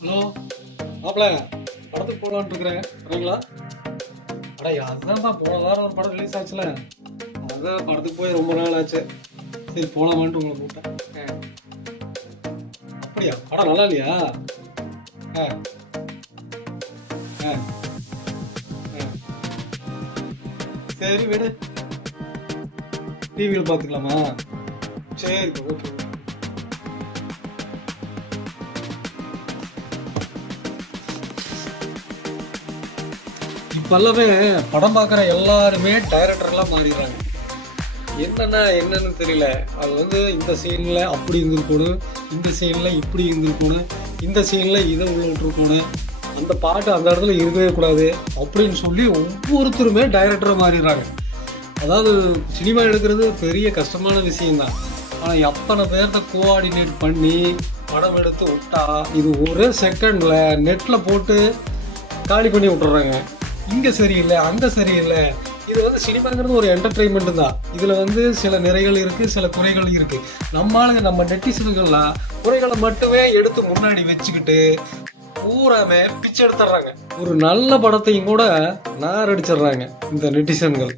Hello மாப்பிள்ள, படத்துக்கு போகலான்னு இருக்கிறேன், வரீங்களா? அடா அதுதான்ப்பா, போன வாரம் ஒரு படம் ரிலீஸ் ஆச்சுல, அதான் படத்துக்கு போய் ரொம்ப நாள் ஆச்சு. சரி போகலாமான்ட்டு உங்களை கூப்பிட்டேன். அப்படியா? படம் நல்லா இல்லையா? ஆ ஆ ஆ சரி விடு, டிவியில் பார்த்துக்கலாமா? சரி ஓகே. இப்பெல்லாமே படம் பார்க்குற எல்லாருமே டைரக்டர்லாம் மாறிடுறாங்க. என்னன்னு தெரியல. அது வந்து இந்த சீனில் அப்படி இருந்திருக்கணும், இந்த சீனில் இப்படி இருந்திருக்கணும், இந்த சீனில் இதை உள்ள விட்டுருக்கணும், அந்த பாட்டு அந்த இடத்துல இருக்கவே கூடாது அப்படின்னு சொல்லி ஒவ்வொருத்தருமே டைரக்டரை மாறிடுறாங்க. அதாவது சினிமா எடுக்கிறது பெரிய கஷ்டமான விஷயம்தான். ஆனால் எத்தனை பேர்த்த கோஆர்டினேட் பண்ணி படம் எடுத்து விட்டா இது ஒரே செகண்டில் நெட்டில் போட்டு காலி பண்ணி விட்டுறாங்க. இங்கே சரியில்லை, அங்கே சரியில்லை. இது வந்து சினிமாங்கிறது ஒரு என்டர்டெயின்மெண்ட் தான். இதில் வந்து சில நிறைகள் இருக்குது, சில குறைகள் இருக்குது. நம்ம நெட்டிசன்கள்லாம் குறைகளை மட்டுமே எடுத்து முன்னாடி வச்சுக்கிட்டு பூராமே பிச்சை எடுத்துடுறாங்க. ஒரு நல்ல படத்தையும் கூட நார் அடிச்சிடுறாங்க இந்த நெட்டிசன்கள்.